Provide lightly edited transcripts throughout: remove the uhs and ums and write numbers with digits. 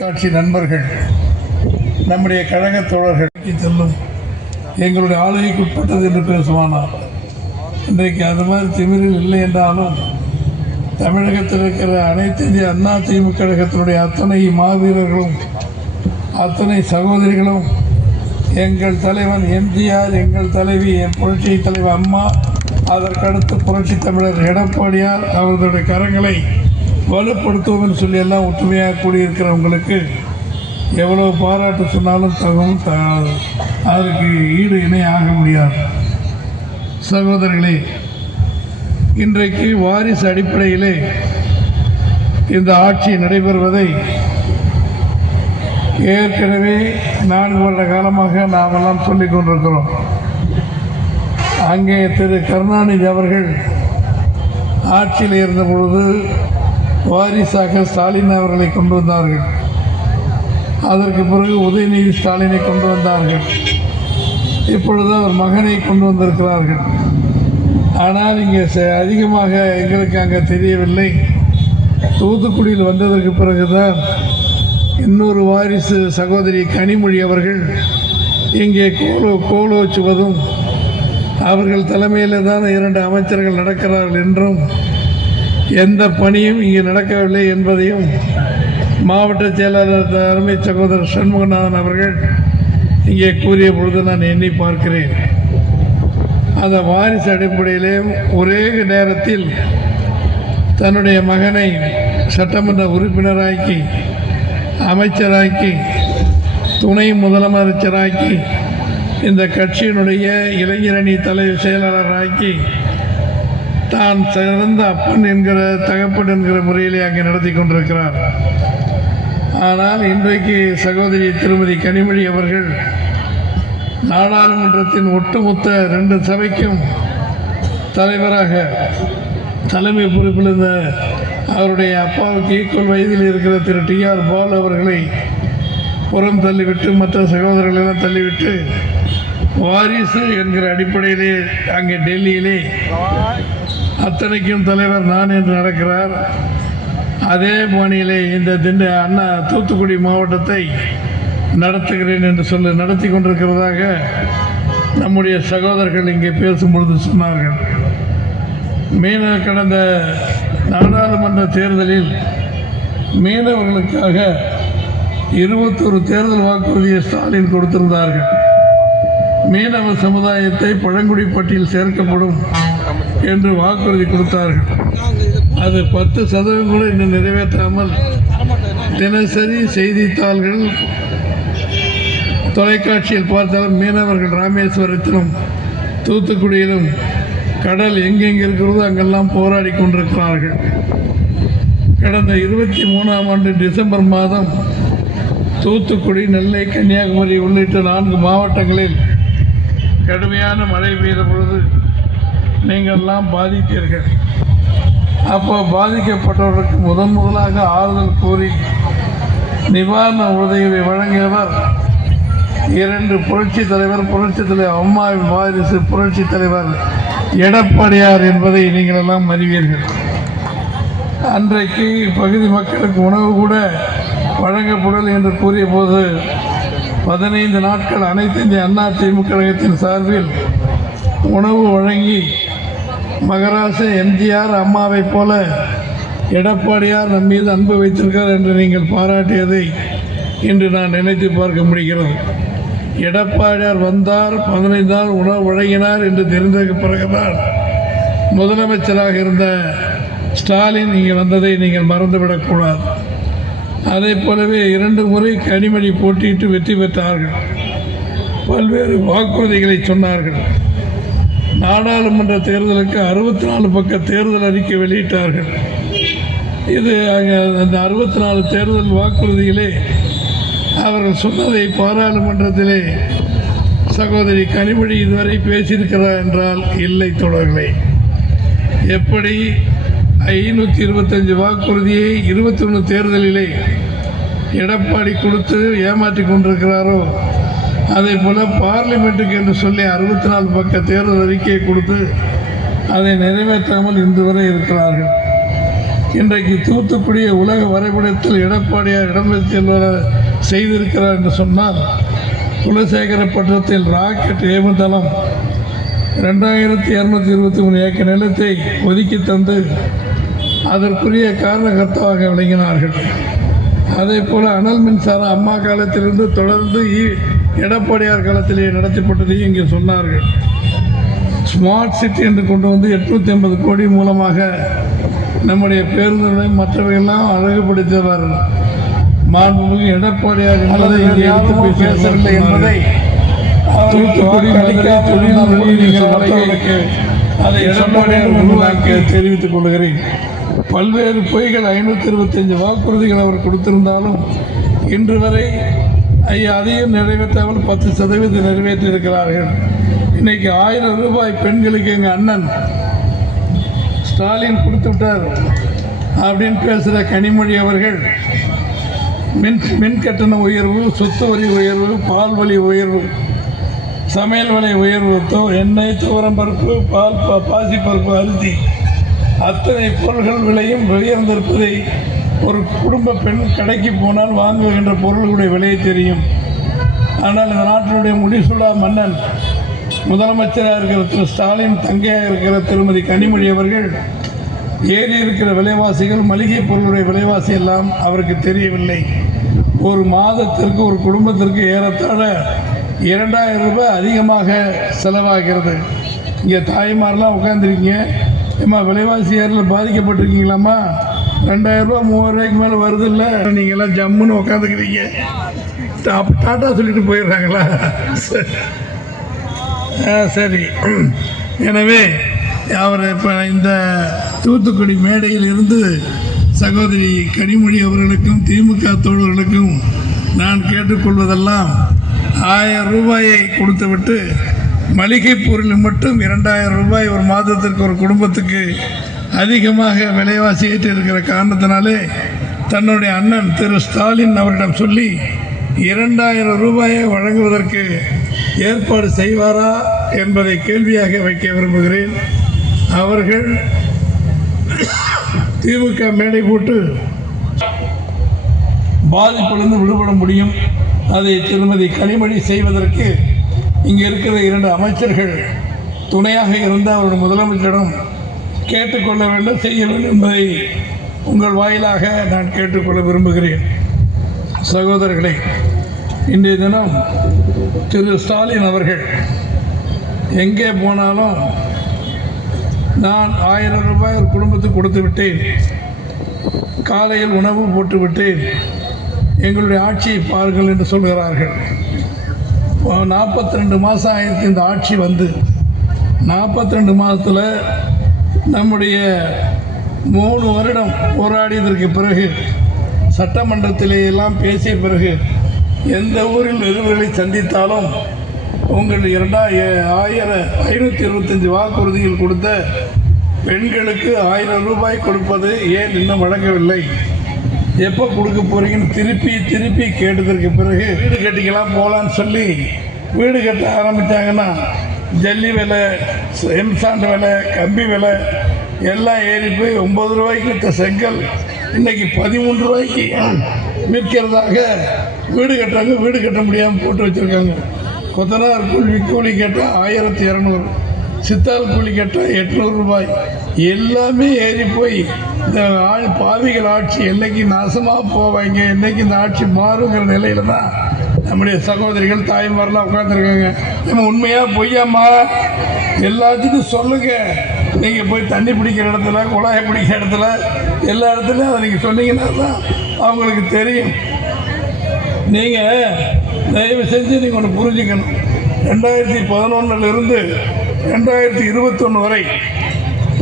காட்சி நண்பர்கள், நம்முடைய கழக தோழர்களுக்கு செல்லும் எங்களுடைய ஆளுகைக்கு உட்பட்டது என்று பேசுவானார். இன்றைக்கு அது மாதிரி திமிரில் இல்லை என்றாலும் தமிழகத்தில் இருக்கிற அனைத்து இந்திய அண்ணா திமுக கழகத்தினுடைய அத்தனை மாவீரர்களும் அத்தனை சகோதரிகளும் எங்கள் தலைவன் எம்ஜிஆர், எங்கள் தலைவி புரட்சி தலைவர் அம்மா, அதற்கடுத்து புரட்சி தமிழர் எடப்பாடியார் அவர்களுடைய கரங்களை வலுப்படுத்துவோம் என்று சொல்லி எல்லாம் ஒற்றுமையாக கூடியிருக்கிறவங்களுக்கு எவ்வளவு பாராட்டு சொன்னாலும் தகும், அதற்கு ஈடு இணை ஆக முடியாது. சகோதரர்களே, இன்றைக்கு வாரிசு அடிப்படையிலே இந்த ஆட்சி நடைபெறுவதை ஏற்கனவே 4 வருட காலமாக நாமெல்லாம் சொல்லிக் கொண்டிருக்கிறோம். அங்கே திரு கருணாநிதி அவர்கள் ஆட்சியில் இருந்த பொழுது வாரிசாக ஸ்டாலின் அவர்களை கொண்டு வந்தார்கள். அதற்கு பிறகு உதயநிதி ஸ்டாலினை கொண்டு வந்தார்கள். இப்பொழுது அவர் மகனை கொண்டு வந்திருக்கிறார்கள். ஆனால் இங்கே அதிகமாக எங்களுக்கு அங்கே தெரியவில்லை. தூத்துக்குடியில் வந்ததற்கு பிறகுதான் இன்னொரு வாரிசு சகோதரி கனிமொழி அவர்கள் இங்கே கோலோச்சுவதும் அவர்கள் தலைமையில் தான் 2 அமைச்சர்கள் நடக்கிறார்கள் என்றும் எந்த பணியும் இங்கே நடக்கவில்லை என்பதையும் மாவட்ட செயலாளர் அருமை சகோதரர் சண்முகநாதன் அவர்கள் இங்கே கூறிய பொழுது நான் எண்ணி பார்க்கிறேன். அந்த வாரிசு அடிப்படையிலே ஒரே நேரத்தில் தன்னுடைய மகனை சட்டமன்ற உறுப்பினராக்கி, அமைச்சராக்கி, துணை முதலமைச்சராக்கி, இந்த கட்சியினுடைய இளைஞரணி தலைவர் செயலாளராக்கி, தான் சிறந்த அப்பன் என்கிற தகப்பன் என்கிற முறையிலே அங்கே நடத்தி கொண்டிருக்கிறார். ஆனால் இன்றைக்கு சகோதரி திருமதி கனிமொழி அவர்கள் நாடாளுமன்றத்தின் ஒட்டுமொத்த 2 சபைக்கும் தலைவராக தலைமை பொறுப்பில் இருந்த அவருடைய அப்பாவுக்கு ஈக்குவல் வயதில் இருக்கிற திரு TR பாலு அவர்களை புறம் தள்ளிவிட்டு மற்ற சகோதரர்களெல்லாம் தள்ளிவிட்டு வாரிசு என்கிற அடிப்படையிலே அங்கே டெல்லியிலே அத்தனைக்கும் தலைவர் நான் என்று நடக்கிறார். அதே பாணியிலே இந்த அண்ணா தூத்துக்குடி மாவட்டத்தை நடத்துகிறேன் என்று நடத்தி கொண்டிருக்கிறதாக நம்முடைய சகோதரர்கள் இங்கே பேசும்பொழுது சொன்னார்கள். கடந்த நாடாளுமன்ற தேர்தலில் மீனவர்களுக்காக 21 தேர்தல் வாக்குறுதியை ஸ்டாலின் கொடுத்திருந்தார்கள். மீனவ சமுதாயத்தை பழங்குடி பட்டியல் சேர்க்கப்படும் என்று வாக்குறுதி கொடுத்தார்கள். அது 10% கூட இன்னும் நிறைவேற்றாமல் தினசரி செய்தித்தாள்கள் தொலைக்காட்சியில் பார்த்தாலும் மீனவர்கள் ராமேஸ்வரத்திலும் தூத்துக்குடியிலும் கடல் எங்கெங்கே இருக்கிறதோ அங்கெல்லாம் போராடி கொண்டிருக்கிறார்கள். கடந்த 23ஆம் ஆண்டு டிசம்பர் மாதம் தூத்துக்குடி, நெல்லை, கன்னியாகுமரி உள்ளிட்ட 4 மாவட்டங்களில் கடுமையான மழை பெய்த பொழுது நீங்கள்லாம் பாதித்தீர்கள். அப்போ பாதிக்கப்பட்டவர்களுக்கு முதலாக ஆறுதல் கூறி நிவாரண உதவியை வழங்கியவர் 2 புரட்சி தலைவர் அம்மாவின் வாரிசு புரட்சி தலைவர் எடப்பாடியார் என்பதை நீங்கள் எல்லாம் அறிவீர்கள். அன்றைக்கு பகுதி மக்களுக்கு உணவு கூட வழங்கப்படல் என்று கூறிய போது 15 நாட்கள் அனைத்து இந்திய அண்ணா திமுக கழகத்தின் சார்பில் உணவு வழங்கி மகராச எம்ஜிஆர் அம்மாவை போல எடப்பாடியார் நம் மீது அன்பு வைத்திருக்கிறார் என்று நீங்கள் பாராட்டியதை இன்று நான் நினைத்து பார்க்க முடிகிறது. எடப்பாடியார் வந்தார், 15 நாள் உணவு வழங்கினார் என்று தெரிந்ததற்கு பிறகுதான் முதலமைச்சராக இருந்த ஸ்டாலின் இங்கே வந்ததை நீங்கள் மறந்துவிடக்கூடாது. அதே போலவே 2 முறை கனிமொழி போட்டியிட்டு வெற்றி பெற்றார்கள். பல்வேறு வாக்குறுதிகளை சொன்னார்கள். நாடாளுமன்ற தேர்தலுக்கு 64 பக்க தேர்தல் அறிக்கை வெளியிட்டார்கள். இது அந்த 64 தேர்தல் வாக்குறுதியிலே அவர்கள் சொன்னதை பாராளுமன்றத்திலே சகோதரி கனிமொழி இதுவரை பேசியிருக்கிறார் என்றால் இல்லை தோழர்களே. எப்படி 525 வாக்குறுதியை 21 தேர்தலிலே எடப்பாடி கொடுத்து ஏமாற்றி கொண்டிருக்கிறாரோ, அதே போல பார்லிமெண்ட்டுக்கு என்று சொல்லி 64 பக்க தேர்தல் அறிக்கையை கொடுத்து அதை நிறைவேற்றாமல் இன்று வரை இருக்கிறார்கள். இன்றைக்கு தூத்துக்குடி உலக வரைபடத்தில் எடப்பாடியார் இடம்பெற்று செய்திருக்கிறார் என்று சொன்னால், குலசேகரப்பட்டினத்தில் ராக்கெட் ஏவுதளம் 2223 ஏக்கர் நிலத்தை ஒதுக்கி தந்து அதற்குரிய காரணகர்த்தாவாக விளங்கினார்கள். அதே போல அனல் மின்சாரம் அம்மா காலத்திலிருந்து தொடர்ந்து எடப்பாடியார் காலத்திலேயே நடத்தப்பட்டதையும் இங்கே சொன்னார்கள். ஸ்மார்ட் சிட்டி என்று கொண்டு வந்து 850 கோடி மூலமாக நம்முடைய பேருந்துகளை மற்றவையெல்லாம் அழகுபடுத்துவார். மாண்புமிகு எடப்பாடியார் என்பதை பேசவில்லை என்பதை தூத்துக்குடி அதை எடப்பாடியார் முன்பாக தெரிவித்துக் கொள்கிறேன். பல்வேறு பொய்கள் 525 வாக்குறுதிகள் அவர் கொடுத்திருந்தாலும் இன்று வரை அதையும் நிறைவேற்றாமல் 10% நிறைவேற்றியிருக்கிறார்கள். இன்னைக்கு 1000 ரூபாய் பெண்களுக்கு எங்கள் அண்ணன் ஸ்டாலின் கொடுத்து விட்டார் அப்படின்னு பேசுகிற கனிமொழி அவர்கள் மின் கட்டண உயர்வு, சொத்து வரி உயர்வு, பால் வரி உயர்வு, சமையல் விலை உயர்வு, எண்ணெய், துவரம் பருப்பு, பால், பாசிப்பருப்பு, அரிசி அத்தனை பொருள்கள் விலையும் உயர்ந்திருப்பதை ஒரு குடும்ப பெண் கடைக்கு போனால் வாங்குகின்ற பொருள்களுடைய விலையை தெரியும். ஆனால் இந்த நாட்டினுடைய முடிசூடா மன்னன் முதலமைச்சராக இருக்கிற திரு ஸ்டாலின் தங்கையாக இருக்கிற திருமதி கனிமொழி அவர்கள் ஏறி இருக்கிற விலைவாசிகள், மளிகை பொருளுடைய விலைவாசி எல்லாம் அவருக்கு தெரியவில்லை. ஒரு மாதத்திற்கு ஒரு குடும்பத்திற்கு ஏறத்தாழ 2000 ரூபாய் அதிகமாக செலவாகிறது. இங்கே தாய்மாரெலாம் உட்காந்துருக்கீங்க, ஏம்மா விலைவாசி ஏரில் பாதிக்கப்பட்டிருக்கீங்களாம்மா? 2000 ரூபா 3000 ரூபாய்க்கு மேலே வருது இல்லை? நீங்கள்லாம் ஜம்முன்னு உட்காந்துக்கிறீங்க. டாட்டா சொல்லிட்டு போயிடுறாங்களா? சரி. எனவே அவர் இப்போ இந்த தூத்துக்குடி மேடையில் இருந்து சகோதரி கனிமொழி அவர்களுக்கும் திமுக தோழர்களுக்கும் நான் கேட்டுக்கொள்வதெல்லாம் 1000 ரூபாயை கொடுத்துவிட்டு மளிகை பொருள் மட்டும் 2000 ரூபாய் ஒரு மாதத்திற்கு ஒரு குடும்பத்துக்கு அதிகமாக விலைவாசி ஏற்றி இருக்கிற காரணத்தினாலே தன்னுடைய அண்ணன் திரு ஸ்டாலின் அவரிடம் சொல்லி 2000 ரூபாயை வழங்குவதற்கு ஏற்பாடு செய்வாரா என்பதை கேள்வியாக வைக்க விரும்புகிறேன். அவர்கள் திமுக மேடை போட்டு பாதிப்பிலிருந்து விடுபட முடியும். அதை திருமதி கனிமொழி செய்வதற்கு இங்கே இருக்கிற 2 அமைச்சர்கள் துணையாக இருந்து அவருடைய முதலமைச்சரிடம் கேட்டுக்கொள்ள வேண்டும், செய்ய வேண்டும் என்பதை உங்கள் வாயிலாக நான் கேட்டுக்கொள்ள விரும்புகிறேன். சகோதரர்களே, இன்றைய தினம் திரு ஸ்டாலின் அவர்கள் எங்கே போனாலும் நான் 1000 ரூபாய் ஒரு குடும்பத்துக்கு கொடுத்து விட்டேன், காலையில் உணவு போட்டு விட்டேன், எங்களுடைய ஆட்சியை பாருங்கள் என்று சொல்கிறார்கள். 42 மாதம் ஆயிரத்தி இந்த ஆட்சி வந்து 42 மாதத்தில் நம்முடைய 3 வருடம் போராடியதற்கு பிறகு, சட்டமன்றத்திலே எல்லாம் பேசிய பிறகு, எந்த ஊரில் நிருபர்களை சந்தித்தாலும் உங்கள் 525 வாக்குறுதிகள் கொடுத்த பெண்களுக்கு 1000 ரூபாய் கொடுப்பது ஏன் இன்னும் வழங்கவில்லை, எப்போ கொடுக்க போகிறீங்கன்னு திருப்பி கேட்டதற்கு பிறகு வீடு கட்டிக்கலாம் போகலான்னு சொல்லி வீடு கட்ட ஆரம்பித்தாங்கன்னா ஜல்லி விலை, எம்சாண்ட் விலை, கம்பி விலை எல்லாம் ஏறி போய் 9 ரூபாய்க்கு செங்கல் இன்றைக்கி 13 ரூபாய்க்கு விற்கிறதாக வீடு கட்டுறாங்க. வீடு கட்ட முடியாமல் போட்டு வச்சுருக்காங்க. கொத்தனார் கூலி கேட்டால் 1200, சித்தால் கூலி கேட்டால் 800 ரூபாய். எல்லாமே ஏறி போய் இந்த பாவிகள் ஆட்சி என்னைக்கு நாசமாக போவாங்க, என்னைக்கு இந்த ஆட்சி மாறுங்கிற நிலையில தான் நம்முடைய சகோதரிகள் தாய்மாரெலாம் உட்காந்துருக்காங்க. நம்ம உண்மையாக பொய்யாம்மா எல்லாத்துக்கும் சொல்லுங்கள். நீங்கள் போய் தண்ணி பிடிக்கிற இடத்துல, குழாயை பிடிக்கிற இடத்துல, எல்லா இடத்துலையும் அதை நீங்கள் சொன்னீங்கன்னா தான் அவங்களுக்கு தெரியும். நீங்கள் தயவு செஞ்சு நீங்கள் ஒன்று புரிஞ்சுக்கணும். 2011 2021 வரை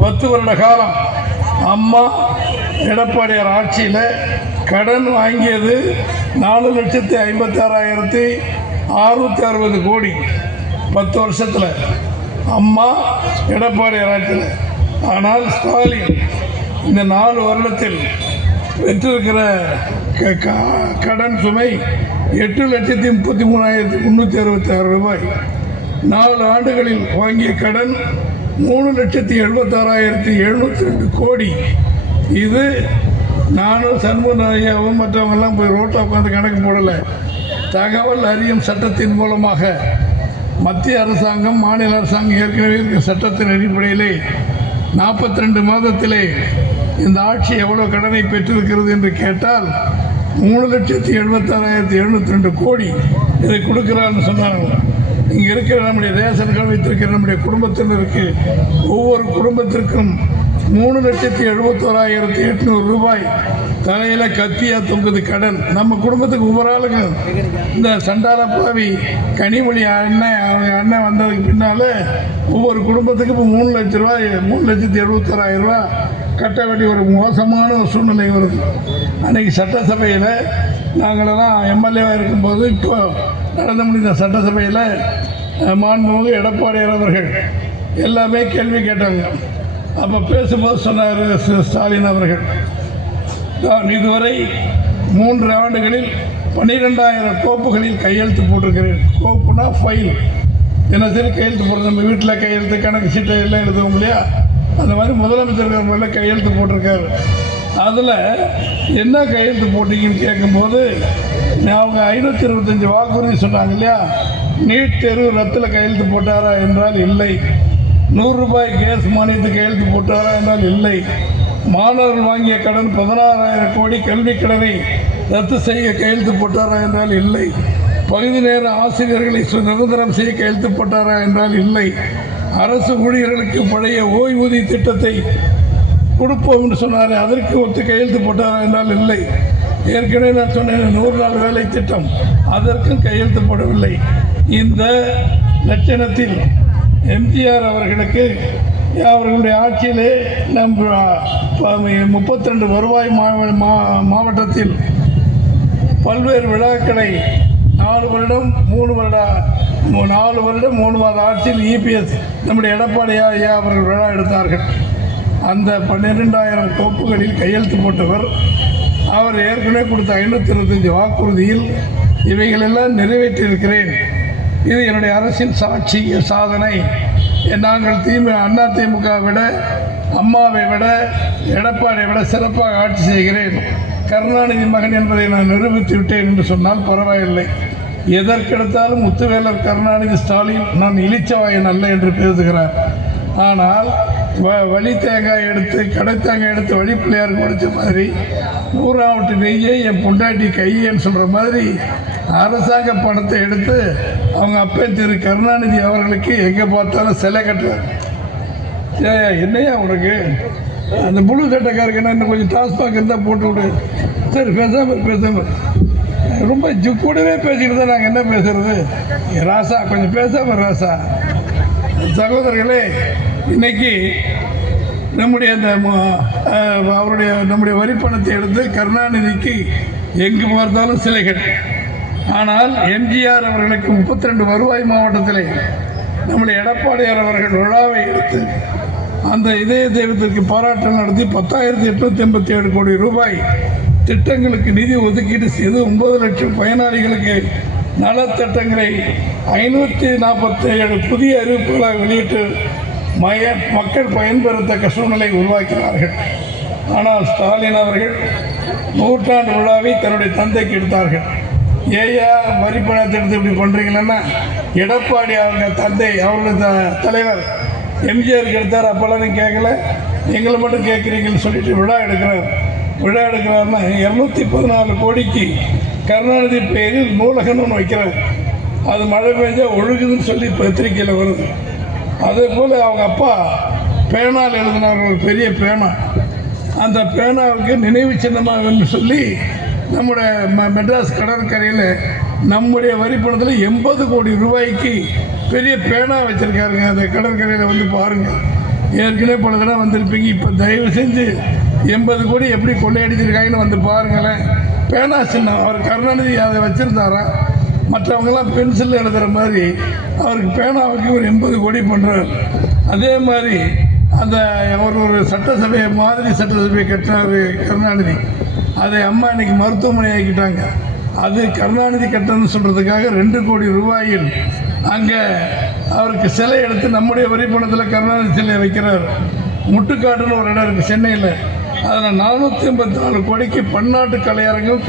10 வருட காலம் அம்மா எடப்பாடியார் ஆட்சியில் கடன் வாங்கியது 4,56,660 கோடி 10 வருஷத்தில் அம்மா எடப்பாடியார் ஆட்சியில். ஆனால் ஸ்டாலின் இந்த 4 வருடத்தில் பெற்றிருக்கிற கடன் சுமை 8,33,366 ரூபாய். 4 ஆண்டுகளில் வாங்கிய கடன் 3,76,702 கோடி. இது நானும் சண்முக ஐயாவும் மற்றவங்கெல்லாம் போய் ரோட்டில் உட்காந்து கணக்கு போடலை. தகவல் அறியும் சட்டத்தின் மூலமாக மத்திய அரசாங்கம் மாநில அரசாங்கம் ஏற்கனவே இருக்க சட்டத்தின் அடிப்படையிலே 42 மாதத்திலே இந்த ஆட்சி எவ்வளோ கடனை பெற்றிருக்கிறது என்று கேட்டால் 3,76,702 கோடி இதை கொடுக்கிறான்னு சொன்னாங்க. இங்கே இருக்கிற நம்முடைய ரேஷன் கார்டு வைத்திருக்கிற நம்முடைய குடும்பத்தினருக்கு ஒவ்வொரு குடும்பத்திற்கும் 3,71,800 ரூபாய் தலையில் கத்தியாக தொங்குது கடன். நம்ம குடும்பத்துக்கு ஒவ்வொரு ஆளுங்க இந்த சண்டால பாவி கனிமொழி அண்ணன் அவங்க அண்ணன் வந்ததுக்கு பின்னால் ஒவ்வொரு குடும்பத்துக்கு இப்போ 3 லட்ச ரூபாய் 3,71,000 ரூபா கட்ட வேண்டிய ஒரு மோசமான ஒரு சூழ்நிலை வருது. அன்றைக்கி சட்டசபையில் நாங்களெல்லாம் எம்எல்ஏவாக இருக்கும்போது இப்போ நடந்து முடிந்த சட்டசபையில் மாண்புமிகு எடப்பாடியார் அவர்கள் எல்லாமே கேள்வி கேட்டாங்க. அப்போ பேசும்போது சொன்னார் ஸ்டாலின் அவர்கள், நான் இதுவரை 3 ஆண்டுகளில் 12,000 கோப்புகளில் கையெழுத்து போட்டிருக்கிறேன். கோப்புனா ஃபைல், தினசரி கையெழுத்து போடுறது. நம்ம வீட்டில் கையெழுத்து கணக்கு சீட்டை எல்லாம் எழுதுவோம் இல்லையா, அந்த மாதிரி முதலமைச்சர் மேலே கையெழுத்து போட்டிருக்காரு. அதில் என்ன கையெழுத்து போட்டிங்கன்னு கேட்கும்போது அவங்க 525 வாக்குறுதி சொன்னாங்க இல்லையா. நீட் தேர்வு ரத்தில் கையெழுத்து போட்டாரா என்றால் இல்லை. 100 ரூபாய் கேஸ் மானியத்துக்கு கையெழுத்து போட்டாரா என்றால் இல்லை. மாணவர்கள் வாங்கிய கடன் 16,000 கோடி கல்வி கடனை ரத்து செய்ய கையெழுத்து போட்டாரா என்றால் இல்லை. பகுதி நேர ஆசிரியர்களை நிரந்தரம் செய்ய கையெழுத்து போட்டாரா என்றால் இல்லை. அரசு ஊழியர்களுக்கு பழைய ஓய்வூதிய திட்டத்தை கொடுப்போம் என்று சொன்னார், அதற்கு ஒத்து கையெழுத்து போட்டாரா என்றால் இல்லை. ஏற்கனவே நான் சொன்னேன் 100 நாள் வேலை திட்டம், அதற்கும் கையெழுத்து போடவில்லை. இந்த லட்சணத்தில் எம்ஜிஆர் அவர்களுக்கு அவர்களுடைய ஆட்சியிலே நம் 32 வருவாய் மாவட்டத்தில் பல்வேறு விழாக்களை 4 வருடம் 3 மாத ஆட்சியில் இபிஎஸ் நம்முடைய எடப்பாடி ஐயா அவர்கள் விழா எடுத்தார்கள். அந்த 12,000 கோப்புகளில் கையெழுத்து போட்டவர். அவர் ஏற்கனவே கொடுத்த 525 வாக்குறுதியில் இவைகளெல்லாம் நிறைவேற்றியிருக்கிறேன். இது என்னுடைய அரசின் சாட்சி சாதனை. நாங்கள் அதிமுக விட அம்மாவை விட எடப்பாடியை விட சிறப்பாக ஆட்சி செய்கிறேன், கருணாநிதி மகன் என்பதை நான் நிரூபித்து விட்டேன் என்று சொன்னால் பரவாயில்லை. எதற்கெடுத்தாலும் முத்துவேலர் கருணாநிதி ஸ்டாலின் நான் இளிச்சவாயன் அல்ல என்று பேசுகிறார். ஆனால் வழி தேங்காய் எடுத்து கடை தேங்காய் எடுத்து வழி பிள்ளையாருக்கு முடித்த மாதிரி 100 நெய்யை என் பொண்டாட்டி கையேன்னு சொல்கிற மாதிரி அரசாங்க பணத்தை எடுத்து அவங்க அப்பன் திரு கருணாநிதி அவர்களுக்கு எங்கே பார்த்தாலும் சிலை கட்டுறார். என்னையா உனக்கு அந்த முழு சட்டக்காருக்கு என்ன இன்னும் கொஞ்சம் டாஸ்மாக் இருந்தால் போட்டு விடு. சரி பேசாமல் ரொம்ப கூடவே பேசிக்கிட்டு தான் நாங்கள் என்ன பேசுறது. ராசா கொஞ்சம் பேசாமல் ராசா. சகோதரர்களே, இன்னைக்கு நம்முடைய அந்த நம்முடைய வரிப்பணத்தை எடுத்து கருணாநிதிக்கு எங்கு பார்த்தாலும் சிலைகள். ஆனால் எம்ஜிஆர் அவர்களுக்கு 32 வருவாய் மாவட்டத்திலே நம்முடைய எடப்பாடியார் அவர்கள் விழாவை எடுத்து அந்த இதய தெய்வத்திற்கு பாராட்டு நடத்தி 10,887 கோடி ரூபாய் திட்டங்களுக்கு நிதி ஒதுக்கீடு செய்து 9 லட்சம் பயனாளிகளுக்கு நலத்திட்டங்களை 547 புதிய அறிவிப்புகளாக வெளியிட்டு மக்கள் பயன்பெறத்தக்க சூழ்நிலை உருவாக்கினார்கள். ஆனால் ஸ்டாலின் அவர்கள் 100ஆண்டு விழாவை தன்னுடைய தந்தைக்கு எடுத்தார்கள். ஏயா வரி பணத்தை எடுத்து இப்படி பண்ணுறீங்களன்னா, எடப்பாடி அவங்க தந்தை அவருடைய தலைவர் எம்ஜிஆருக்கு எடுத்தார். அப்போல்லாம் கேட்கல, எங்களை மட்டும் கேட்குறீங்கன்னு சொல்லிட்டு விழா எடுக்கிறாருன்னா 214 கோடிக்கு கருணாநிதி பெயரில் நூலகம்னு ஒன்று வைக்கிறார். அது மழை பெஞ்சா ஒழுகுதுன்னு சொல்லி பத்திரிக்கையில் வருது. அதே போல் அவங்க அப்பா பேனால் எழுதினார், ஒரு பெரிய பேனா. அந்த பேனாவுக்கு நினைவு சின்னமாக சொல்லி நம்முடைய மெட்ராஸ் கடற்கரையில் நம்முடைய வரிப்பணத்தில் 80 கோடி ரூபாய்க்கு பெரிய பேனா வச்சுருக்காருங்க. அந்த கடற்கரையில் வந்து பாருங்கள், ஏற்கனவே பல தடவை வந்திருப்பீங்க. இப்போ தயவு செஞ்சு 80 கோடி எப்படி கொள்ளையடிச்சிருக்காங்கன்னு வந்து பாருங்களேன். பேனா சின்னம் அவர் கருணாநிதி அதை வச்சுருந்தாரா? மற்றவங்கெல்லாம் பென்சில் எழுதுகிற மாதிரி அவருக்கு பேனாவுக்கு ஒரு 80 கோடி பண்ணுறார். அதே மாதிரி அந்த ஒரு சட்டசபையை மாதிரி சட்டசபையை கட்டினார் கருணாநிதி. அதை அம்மா இன்னைக்கு மருத்துவமனை ஆக்கிட்டாங்க. அது கருணாநிதி கட்டணும்னு சொல்கிறதுக்காக 2 கோடி ரூபாயில் அங்கே அவருக்கு சிலை எடுத்து நம்முடைய வரி பணத்தில் கருணாநிதி சிலையை வைக்கிறார். முட்டுக்காடுன்னு ஒரு இடம் இருக்குது சென்னையில். அதில் 484 கோடிக்கு பன்னாட்டு கலையரங்கம்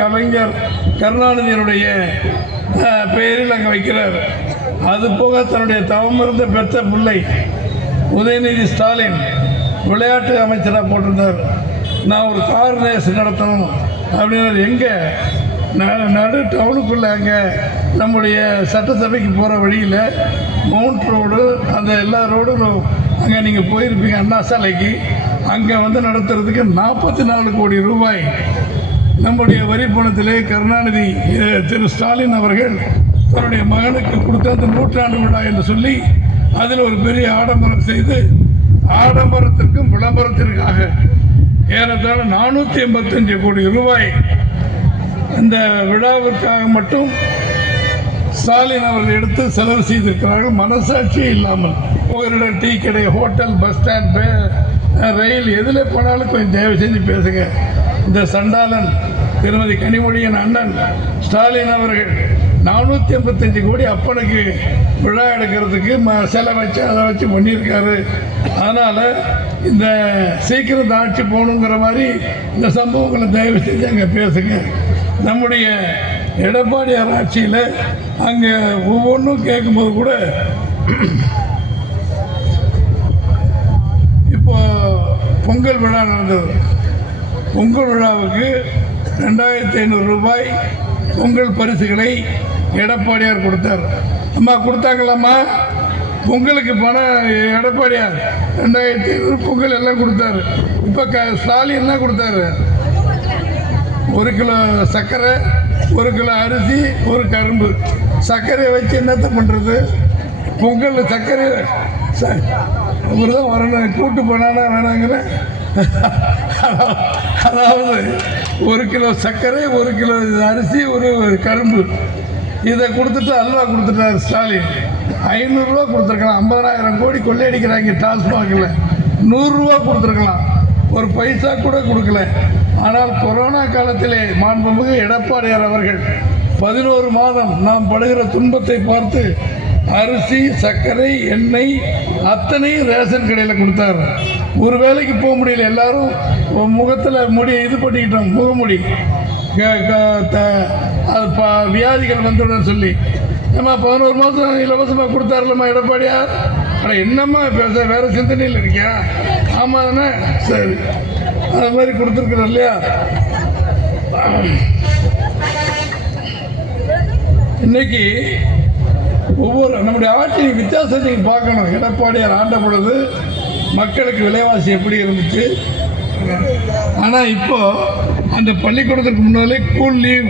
கலைஞர் கருணாநிதியினுடைய பெயரில் அங்கே வைக்கிறார். அது போக தன்னுடைய தவமிருந்த பெற்ற பிள்ளை உதயநிதி ஸ்டாலின் விளையாட்டு அமைச்சராக போட்டிருந்தார். நான் ஒரு கார் ரேஸ் நடத்தணும் அப்படின்னாரு. எங்கே? நடு டவுனுக்குள்ளே அங்கே நம்முடைய சட்டசபைக்கு போகிற வழியில் மவுண்ட் ரோடு அந்த எல்லா ரோடும் அங்கே நீங்கள் போயிருப்பீங்க அண்ணா சாலைக்கு. அங்கே வந்து நடத்துறதுக்கு 44 கோடி ரூபாய் நம்முடைய வரி பணத்திலே கருணாநிதி திரு ஸ்டாலின் அவர்கள் தன்னுடைய மகனுக்கு கொடுத்த அந்த 100ஆண்டு விழா என்று சொல்லி அதில் ஒரு பெரிய ஆடம்பரம் செய்து ஆடம்பரத்திற்கும் விளம்பரத்திற்காக ஏறத்தாழ 485 கோடி ரூபாய் இந்த விழாவிற்காக மட்டும் ஸ்டாலின் அவர்கள் எடுத்து செலவு செய்திருக்கிறார்கள். மனசாட்சியே இல்லாமல் போகிற டீ கடை, ஹோட்டல், பஸ் ஸ்டாண்ட், ரயில் எதில் போனாலும் கொஞ்சம் தயவு செஞ்சு பேசுங்க. இந்த சண்டாளன் திருமதி கனிமொழியின் அண்ணன் ஸ்டாலின் அவர்கள் 485 கோடி அப்பனுக்கு விழா எடுக்கிறதுக்கு செலவு வச்சு அதை வச்சு பண்ணியிருக்காரு. அதனால் இந்த சீக்கிரம் ஆட்சி போகணுங்கிற மாதிரி இந்த சம்பவங்களை தயவு செஞ்சு அங்கே பேசுங்க. நம்முடைய எடப்பாடியார் ஆட்சியில் அங்கே ஒவ்வொன்றும் கேட்கும்போது கூட இப்போ பொங்கல் விழா நடந்தது. பொங்கல் விழாவுக்கு 2500 ரூபாய் பொங்கல் பரிசுகளை எடப்பாடியார் கொடுத்தார். அம்மா கொடுத்தாங்களாம்மா? பொங்கலுக்கு பணம் எடப்பாடியார் 2500 பொங்கல் எல்லாம் கொடுத்தாரு. இப்போ ஸ்டாலின் தான் கொடுத்தாரு. 1 கிலோ சர்க்கரை, 1 கிலோ அரிசி, 1 கரும்பு. சர்க்கரையை வச்சு என்னத்தை பண்ணுறது? பொங்கல் சர்க்கரை இவர் தான் வரணும், கூட்டு போனானா வேணாங்கிறேன். அதாவது 1 கிலோ சர்க்கரை, 1 கிலோ அரிசி, 1 கரும்பு, இதை கொடுத்துட்டு அல்வா கொடுத்துட்டார் ஸ்டாலின். 500 ரூபா கொடுத்துருக்கலாம். 50,000 கோடி கொள்ளையடிக்கிறாங்க டாஸ்மாகில். 100 ரூபா கொடுத்துருக்கலாம், ஒரு பைசா கூட கொடுக்கல. ஆனால் கொரோனா காலத்திலே மாண்புமிகு எடப்பாடியார் அவர்கள் 11 மாதம் நாம் படுகிற துன்பத்தை பார்த்து அரிசி, சர்க்கரை, எண்ணெய் அத்தனையும் ரேஷன் கடையில் கொடுத்தாரு. ஒரு வேலைக்கு போக முடியல, எல்லாரும் முகத்தில் முடி இது பண்ணிக்கிட்டோம், முகமுடி அது வியாதிகள் வந்துடும் சொல்லி. நம்ம 11 மாதம் இலவசமாக கொடுத்தாருலம்மா எடப்பாடியார். ஆனால் என்னம்மா பேச, வேறு சிந்தனையில் இருக்கியா? ஆமாம் தானே? சரி, அது மாதிரி கொடுத்துருக்குறோம் இல்லையா? இன்னைக்கு ஒவ்வொரு நம்முடைய ஆட்சி வித்தியாசத்தை பார்க்கணும். எடப்பாடியார் ஆண்ட பொழுது மக்களுக்கு விலைவாசி எப்படி இருந்துச்சு. ஆனால் இப்போ அந்த பள்ளிக்கூடத்துக்கு முன்னாலே ஸ்கூல் லீவ்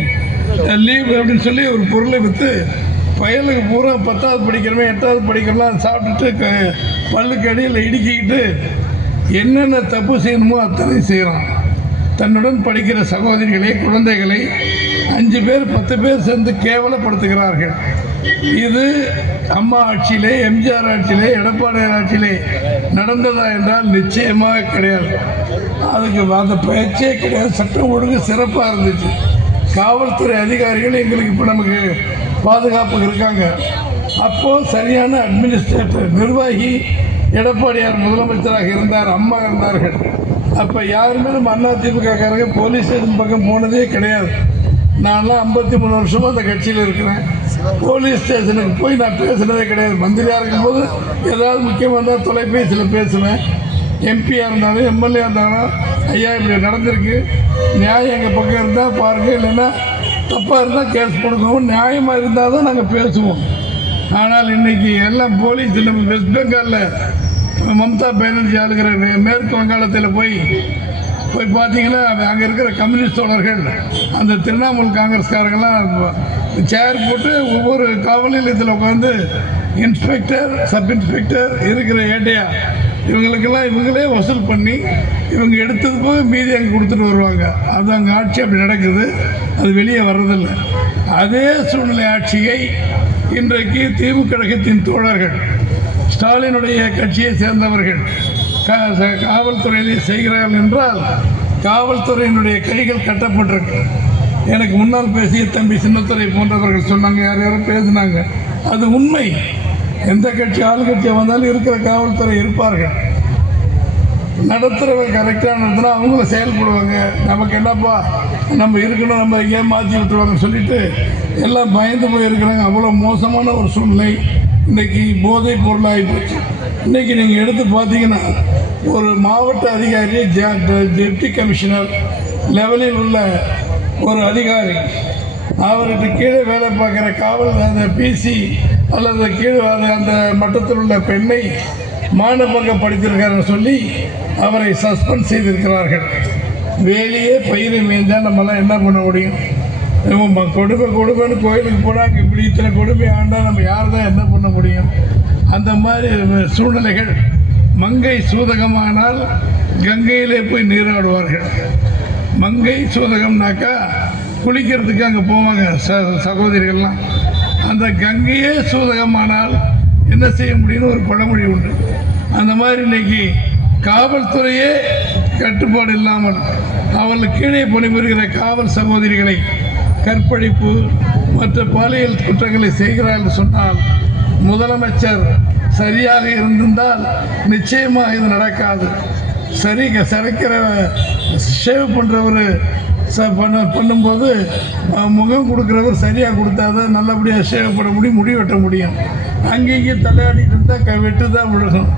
அப்படின்னு சொல்லி ஒரு பொருளை விற்று பயலுக்கு பூரா 10வது படிக்கிறவன் 8வது படிக்கிறலாம் சாப்பிட்டுட்டு பல்லுக்கு அடியில் இடுக்கிக்கிட்டு என்னென்ன தப்பு செய்யணுமோ அத்தனை செய்கிறான். தன்னுடன் படிக்கிற சகோதரிகளை, குழந்தைகளை 5 பேர் 10 பேர் சேர்ந்து கேவலப்படுத்துகிறார்கள். இது அம்மா ஆட்சியிலே, எம்ஜிஆர் ஆட்சியிலே, எடப்பாடியார் ஆட்சியிலே நடந்ததா என்றால் நிச்சயமாக கிடையாது. அதுக்கு அந்த பேச்சே கிடையாது. சட்டம் ஒழுங்கு சிறப்பாக இருந்துச்சு. காவல்துறை அதிகாரிகள் எங்களுக்கு இப்போ நமக்கு பாதுகாப்பு இருக்காங்க. அப்போது சரியான அட்மினிஸ்ட்ரேட்டர், நிர்வாகி எடப்பாடியார் முதலமைச்சராக இருந்தார், அம்மா இருந்தார்கள். அப்போ யாருமே நம்ம அதிமுகக்காரங்க போலீஸ் ஸ்டேஷன் பக்கம் போனதே கிடையாது. நான்லாம் 53 வருஷமாக அந்த கட்சியில் இருக்கிறேன். போலீஸ் ஸ்டேஷனுக்கு போய் நான் பேசுனதே கிடையாது. மந்திரியாக இருக்கும்போது ஏதாவது முக்கியமாக இருந்தால் தொலைபேசியில் பேசுவேன். எம்பியாக இருந்தாலும் எம்எல்ஏ இருந்தாலும் ஐயா இப்படி நடந்திருக்கு, நியாயம் எங்கள் பக்கம் இருந்தால் பாருங்கள், இல்லைன்னா தப்பாக இருந்தால் கேஸ் கொடுக்கவும், நியாயமாக இருந்தால் தான் நாங்கள் பேசுவோம். ஆனால் இன்றைக்கி எல்லாம் போலீஸ். நம்ம வெஸ்ட் பெங்காலில் மம்தா பானர்ஜி ஆளுகிற மேற்கு வங்காளத்தில் போய் பார்த்தீங்கன்னா அங்கே இருக்கிற கம்யூனிஸ்ட் தோழர்கள், அந்த திரிணாமுல் காங்கிரஸ்காரங்கெல்லாம் சேர் போட்டு ஒவ்வொரு காவல் நிலையத்தில் உட்காந்து இன்ஸ்பெக்டர், சப் இன்ஸ்பெக்டர், இருக்கிற ஏட்டையா இவங்களுக்கெல்லாம் இவங்களே வசூல் பண்ணி இவங்க எடுத்தது போக மீதி அங்கே கொடுத்துட்டு வருவாங்க. அது அங்கே ஆட்சி அப்படி நடக்குது, அது வெளியே வர்றதில்லை. அதே சூழ்நிலை ஆட்சியை இன்றைக்கு திமுக கழகத்தின் தோழர்கள், ஸ்டாலினுடைய கட்சியை சேர்ந்தவர்கள் காவல்துறையிலே செய்கிறார்கள் என்றால் காவல்துறையினுடைய கைகள் கட்டப்பட்டிருக்கு. எனக்கு முன்னால் பேசிய தம்பி சின்னத்துறை போன்றவர்கள் சொன்னாங்க, யார் யாரும் பேசினாங்க. அது உண்மை. எந்த கட்சி ஆளுங்கட்சியாக வந்தாலும் இருக்கிற காவல்துறை இருப்பார்கள். நடத்துகிறவங்க கரெக்டாக நடத்தினா அவங்களும் செயல்படுவாங்க. நமக்கு என்னப்பா நம்ம இருக்கணும், நம்ம எங்கேயா மாற்றி விட்டுருவாங்கன்னு சொல்லிட்டு எல்லாம் பயந்து போய் இருக்கிறாங்க. அவ்வளோ மோசமான ஒரு சூழ்நிலை இன்றைக்கி போதைப் பொருளாகி போச்சு. இன்றைக்கி நீங்கள் எடுத்து பார்த்தீங்கன்னா ஒரு மாவட்ட அதிகாரி, டெப்டி கமிஷனர் லெவலில் உள்ள ஒரு அதிகாரி, அவர்கிட்ட கீழே வேலை பார்க்குற காவல் அந்த பிசி அல்லது கீழே அந்த மட்டத்தில் உள்ள பெண்ணை மானபங்கம் படித்திருக்காருன்னு சொல்லி அவரை சஸ்பெண்ட் செய்திருக்கிறார்கள். வேலையே பயிரை மேய்ஞ்சால் நம்மளாம் என்ன பண்ண முடியும்? நம்ம கொடுமைன்னு கோயிலுக்கு போனால் இப்படி இத்தனை கொடுமை ஆண்டால் நம்ம யார் தான் என்ன பண்ண முடியும்? அந்த மாதிரி சூழ்நிலைகள். மங்கை சூதகமானால் கங்கையிலே போய் நீராடுவார்கள். மங்கை சூதகம்னாக்கா குளிக்கிறதுக்கு அங்கே போவாங்க சகோதரிகள்லாம். அந்த கங்கையே சூதகமானால் என்ன செய்ய முடியும்னு ஒரு பழமொழி உண்டு. அந்த மாதிரி இன்னைக்கு காவல்துறையே கட்டுப்பாடு இல்லாமல் அவர்களுக்கு கீழே பணிபுரிகிற காவல் சகோதரிகளை கற்பழிப்பு மற்ற பாலியல் குற்றங்களை செய்கிறார் என்று சொன்னால் முதலமைச்சர் சரியாக இருந்திருந்தால் நிச்சயமாக இது நடக்காது. சரைக்கிற ஷேவ் பண்ணுறவர் பண்ணும்போது முகம் கொடுக்குறவர் சரியாக கொடுத்தாதான் நல்லபடியாக ஷேவ் பண்ண முடியும், முடி வெட்ட முடியும். அங்கேயே தலையாடிட்டு இருந்தால் வெட்டு தான் விழுகும்.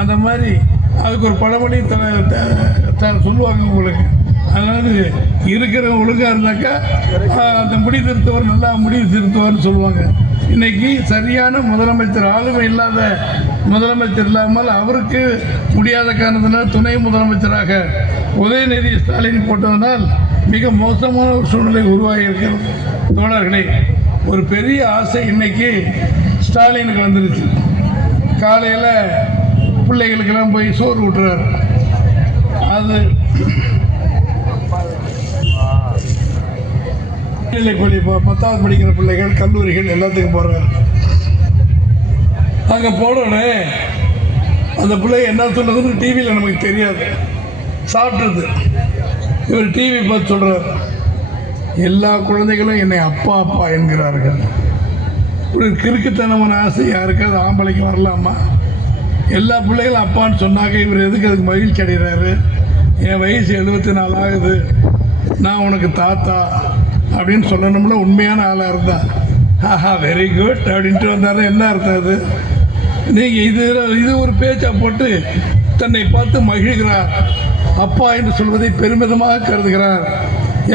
அந்த மாதிரி அதுக்கு ஒரு பழமொழி சொல்லுவாங்க உங்களுக்கு. அதனால் இருக்கிற ஒழுங்காக இருந்தாக்கா அந்த முடி திருத்துவர் நல்லா முடிவு திருத்துவார்னு சொல்லுவாங்க. இன்றைக்கி சரியான முதலமைச்சர், ஆளுமை இல்லாத முதலமைச்சர் இல்லாமல் அவருக்கு முடியாத காரணத்தினால் துணை முதலமைச்சராக உதயநிதி ஸ்டாலின் போட்டதனால் மிக மோசமான ஒரு சூழ்நிலை உருவாகி இருக்கிறது. தோழர்களே, ஒரு பெரிய ஆசை இன்னைக்கு ஸ்டாலினுக்கு வந்துருச்சு. காலையில் பிள்ளைகளுக்கெல்லாம் போய் சோறு விட்டுறாரு. அது பள்ளி 10வது படிக்கிற பிள்ளைகள், கல்லூரிகள் எல்லாத்துக்கும் போடுறாரு. அங்கே போனோடனே அந்த பிள்ளை என்ன சொல்றதுன்னு டிவியில் நமக்கு தெரியாது, சாப்பிட்றது. இவர் டிவி பார்த்து சொல்கிறார், எல்லா குழந்தைகளும் என்னை அப்பா அப்பா என்கிறார்கள். ஒரு கிறுக்குத்தனமான ஆசை யாருக்காவது ஆம்பளைக்கு வரலாமா? எல்லா பிள்ளைகளும் அப்பான்னு சொன்னாக்க இவர் எதுக்கு அதுக்கு மகிழ்ச்சி அடைகிறாரு? என் வயசு 74 ஆகுது, நான் உனக்கு தாத்தா அப்படின்னு சொல்லணும்ல. உண்மையான ஆளாக இருந்தா ஆஹா வெரி குட் அப்படின்ட்டு வந்தாலும் என்ன அர்த்தம்? அது நீங்கள் இது ஒரு பேச்சா போட்டு தன்னை பார்த்து மகிழ்கிறார். அப்பா என்று சொல்வதை பெருமிதமாக கருதுகிறார்.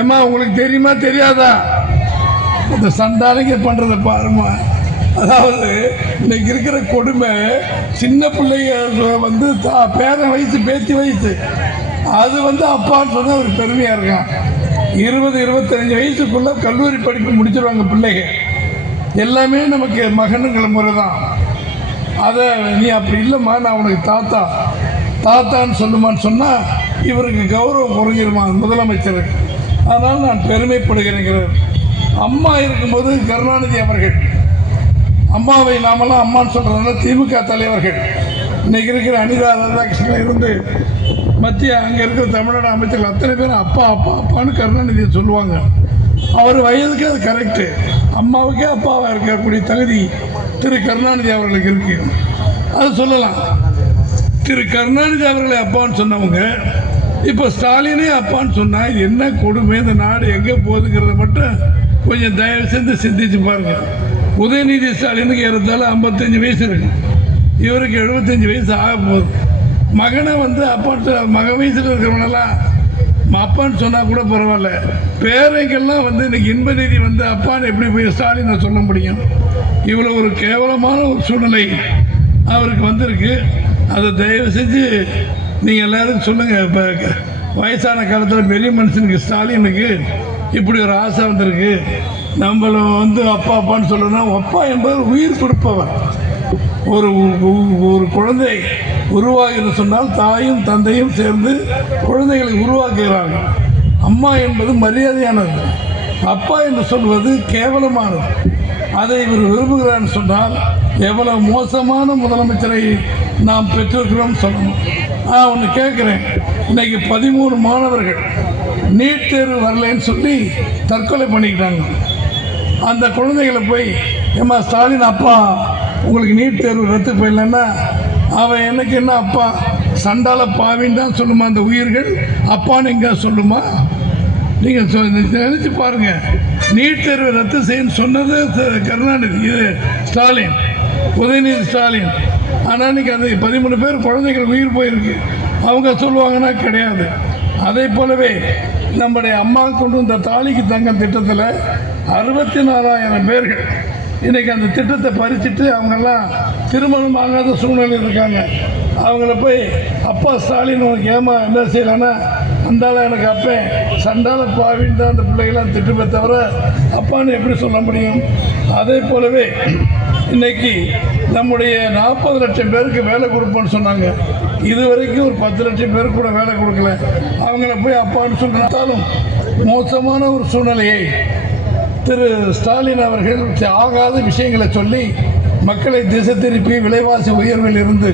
ஏம்மா உங்களுக்கு தெரியுமா தெரியாதா? இந்த சண்டாளிங்க பண்ணுறதை பாருமா. அதாவது இன்னைக்கு இருக்கிற கொடுமை, சின்ன பிள்ளைங்க வந்து பேரன் வயசு பேத்தி வயசு அது வந்து அப்பான்னு சொன்னால் ஒரு பெருமையாக இருக்கான். 20-25 வயசுக்குள்ளே கல்லூரி படிப்பு முடிச்சிருவாங்க பிள்ளைங்க. எல்லாமே நமக்கு மகனுங்கிற முறை தான். அதை நீ அப்படி இல்லைம்மா, நான் உனக்கு தாத்தான்னு சொல்லுமான்னு சொன்னால் இவருக்கு கௌரவம் குறைஞ்சிருமா முதலமைச்சருக்கு. அதனால் நான் பெருமைப்படுகிறேங்கிறார். அம்மா இருக்கும்போது கருணாநிதி அவர்கள், அம்மாவை நாமெல்லாம் அம்மான்னு சொல்கிறதுனால திமுக தலைவர்கள், இன்றைக்கி இருக்கிற அனிதா ராதாகிருஷ்ணன் இருந்து மத்திய அங்கே இருக்கிற தமிழ்நாடு அமைச்சர்கள் அத்தனை பேரும் அப்பா அப்பா அப்பான்னு கருணாநிதியை சொல்லுவாங்க. அவர் வயதுக்கு அது கரெக்டு. அம்மாவுக்கே அப்பாவாக இருக்கக்கூடிய தகுதி திரு கருணாநிதி அவர்களுக்கு இருக்கு. அது சொல்லலாம். திரு கருணாநிதி அவர்களை அப்பான்னு சொன்னவங்க இப்போ ஸ்டாலினே அப்பான்னு சொன்னால் என்ன கொடுமை, இந்த நாடு எங்கே போகுதுங்கிறத மட்டும் கொஞ்சம் தயவு செஞ்சு சிந்திச்சு பாருங்க. உதயநிதி ஸ்டாலினுக்கு ஏறத்தாலும் 55 வயசு இருக்கு, இவருக்கு 75 வயசு ஆக போகுது. மகனை வந்து அப்பான்னு மக வயசில் இருக்கிறவனெல்லாம் அப்பான்னு சொன்னால் கூட பரவாயில்ல. பேரைக்கெல்லாம் வந்து இன்னைக்கு இன்பநிதி வந்து அப்பான்னு எப்படி போய் ஸ்டாலினை சொல்ல முடியும்? இவ்வளோ ஒரு கேவலமான ஒரு சூழ்நிலை அவருக்கு வந்திருக்கு. அதை தயவு செஞ்சு நீங்கள் எல்லாருக்கும் சொல்லுங்கள். இப்போ வயசான காலத்தில் பெரிய மனுஷனுக்கு ஸ்டாலினுக்கு இப்படி ஒரு ஆசை வந்திருக்கு. நம்மளை வந்து அப்பா அப்பான்னு சொல்லணும். அப்பா என்பது உயிர் கொடுப்பவர். ஒரு குழந்தை உருவாகிறது சொன்னால் தாயும் தந்தையும் சேர்ந்து குழந்தைகளை உருவாக்குகிறார்கள். அம்மா என்பது மரியாதையானது, அப்பா என்று சொல்வது கேவலமானது. அதை இவர் விரும்புகிறான்னு சொன்னால் எவ்வளவு மோசமான முதலமைச்சரை நாம் பெற்றிருக்கிறோம் சொல்லணும். ஒன்று கேட்குறேன், இன்னைக்கு 13 மாணவர்கள் நீட் தேர்வு வரலன்னு சொல்லி தற்கொலை பண்ணிக்கிட்டாங்க. அந்த குழந்தைகளை போய் ஏம்மா ஸ்டாலின் அப்பா உங்களுக்கு நீட் தேர்வு ரத்து போயிடலன்னா அவன் எனக்கு என்ன அப்பா சண்டால பாவின்னு தான் சொல்லுமா அந்த உயிர்கள், அப்பான்னு எங்க சொல்லுமா? நீங்கள் நினைச்சு பாருங்க. நீட் தேர்வை ரத்து செய்யன்னு சொன்னது கருணாநிதி, இது ஸ்டாலின், உதயநிதி ஸ்டாலின். ஆனால் இன்னைக்கு அது 13 பேர் குழந்தைகள் உயிர் போயிருக்கு. அவங்க சொல்லுவாங்கன்னா கிடையாது. அதே போலவே நம்முடைய அம்மா கொண்டு வந்த தாலிக்கு தங்கம் திட்டத்தில் 64,000 பேர்கள் இன்றைக்கி அந்த திட்டத்தை பறிச்சுட்டு அவங்கெல்லாம் திருமணம் ஆகாத சூழ்நிலை இருக்காங்க. அவங்கள போய் அப்பா ஸ்டாலின் உனக்கு ஏமா என்ன செய்யலைன்னா, அந்தால எனக்கு அப்பேன் சண்டால பாவின்னு தான் அந்த பிள்ளைகளாம் திட்டுமே தவிர அப்பான்னு எப்படி சொல்ல முடியும்? அதே போலவே இன்றைக்கி நம்முடைய 40 லட்சம் பேருக்கு வேலை கொடுப்போன்னு சொன்னாங்க. இதுவரைக்கும் ஒரு 10 லட்சம் பேருக்கு கூட வேலை கொடுக்கல. அவங்கள போய் அப்பான்னு சொன்னாலும் மோசமான ஒரு சூழ்நிலையை திரு ஸ்டாலின் அவர்கள் ஆகாத விஷயங்களை சொல்லி மக்களை திசை திருப்பி விலைவாசி உயர்வில் இருந்து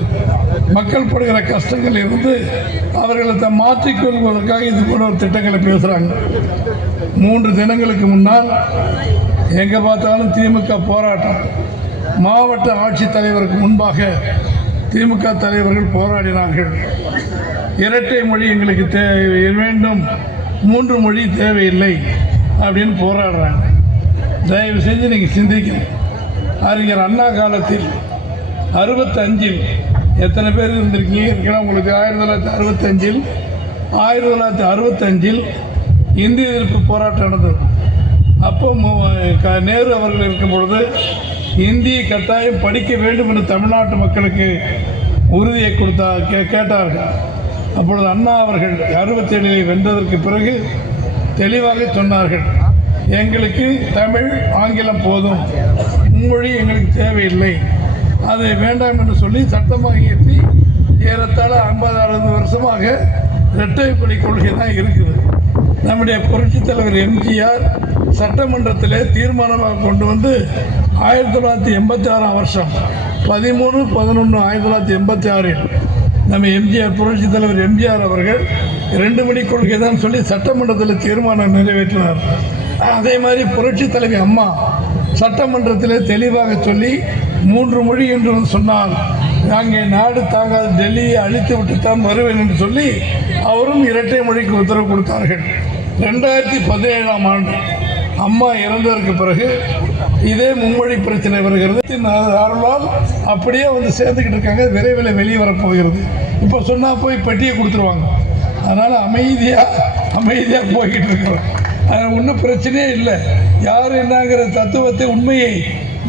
மக்கள் படுகிற கஷ்டங்கள் இருந்து அவர்களை மாற்றிக்கொள்வதற்காக இது போல ஒரு திட்டங்களை பேசுகிறாங்க. 3 தினங்களுக்கு முன்னால் எங்கே பார்த்தாலும் திமுக போராட்டம். மாவட்ட ஆட்சித்தலைவருக்கு முன்பாக திமுக தலைவர்கள் போராடினார்கள். இரட்டை மொழி எங்களுக்கு வேண்டும், 3 மொழி தேவையில்லை அப்படின்னு போராடுறாங்க. தயவு செஞ்சு நீங்கள் சிந்திக்கணும். அறிஞர் அண்ணா காலத்தில் 65 எத்தனை பேர் இருந்திருக்கீங்க உங்களுக்கு? 1965 இந்திய எதிர்ப்பு போராட்டம் நடந்தது. அப்போ நேரு அவர்கள் இருக்கும் பொழுது இந்தியை கட்டாயம் படிக்க வேண்டும் என்று தமிழ்நாட்டு மக்களுக்கு உறுதியை கேட்டார்கள். அப்பொழுது அண்ணா அவர்கள் 67 வென்றதற்கு பிறகு தெளிவாக சொன்னார்கள், எங்களுக்கு தமிழ் ஆங்கிலம் போதும், மும்மொழி எங்களுக்கு தேவையில்லை, அது வேண்டாம் என்று சொல்லி சட்டமாக இயற்றி ஏறத்தாழ 50-60 வருஷமாக இரட்டை பள்ளி கொள்கை தான் இருக்குது. நம்முடைய புரட்சித் தலைவர் எம்ஜிஆர் சட்டமன்றத்தில் தீர்மானமாக கொண்டு வந்து 1986 வருஷம் 13/11/1986 நம்ம எம்ஜிஆர் புரட்சித் தலைவர் எம்ஜிஆர் அவர்கள் 2 மொழி கொள்கை தான் சொல்லி சட்டமன்றத்தில் தீர்மானம் நிறைவேற்றினார். அதே மாதிரி புரட்சித் தலைவி அம்மா சட்டமன்றத்தில் தெளிவாக சொல்லி 3 மொழி என்று சொன்னால் அங்கே நாடு தாங்காது, டெல்லியை அழித்து விட்டுத்தான் வருவேன் என்று சொல்லி அவரும் இரட்டை மொழிக்கு உத்தரவு கொடுத்தார்கள். 2017 ஆண்டு அம்மா இறந்ததற்கு பிறகு இதே மும்மொழி பிரச்சனை வருகிறது. அருளால் அப்படியே வந்து சேர்ந்துக்கிட்டு இருக்காங்க. விரைவில் வெளியே வரப்போகிறது. இப்போ சொன்னால் போய் பெட்டியை கொடுத்துருவாங்க. அதனால் அமைதியாக போய்கிட்டு இருக்கிறோம். அது ஒன்றும் பிரச்சனையே இல்லை. யார் என்னங்கிற தத்துவத்தை உண்மையை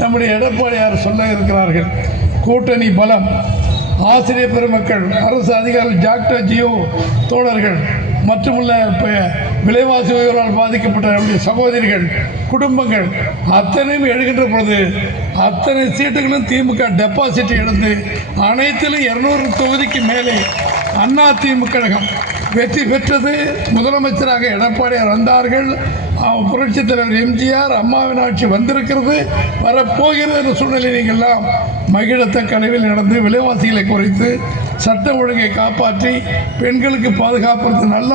நம்முடைய எடப்பாடியார் சொல்ல இருக்கிறார்கள். கூட்டணி பலம், ஆசிரியர் பெருமக்கள், அரசு அதிகாரிகள், டாக்டர் ஜியோ தோழர்கள் மற்றுமுள்ள விலைவாசி உயர்வால் பாதிக்கப்பட்ட நம்முடைய சகோதரிகள், குடும்பங்கள் அத்தனையும் எழுகின்ற பொழுது அத்தனை சீட்டுகளும் திமுக டெபாசிட் இழந்து அனைத்திலும் 200 தொகுதிக்கு மேலே அண்ணா திமுக கழகம் வெற்றி பெற்றது. முதலமைச்சராக எடப்பாடியார் வந்தார்கள். புரட்சித் தலைவர் எம்ஜிஆர், அம்மாவின் ஆட்சி வந்திருக்கிறது, வரப்போகிறது என்ற சூழ்நிலை நீங்கள்லாம் மகிழத்தக்க அளவில் நடந்து விலைவாசிகளை குறைத்து சட்ட ஒழுங்கை காப்பாற்றி பெண்களுக்கு பாதுகாப்பு நல்ல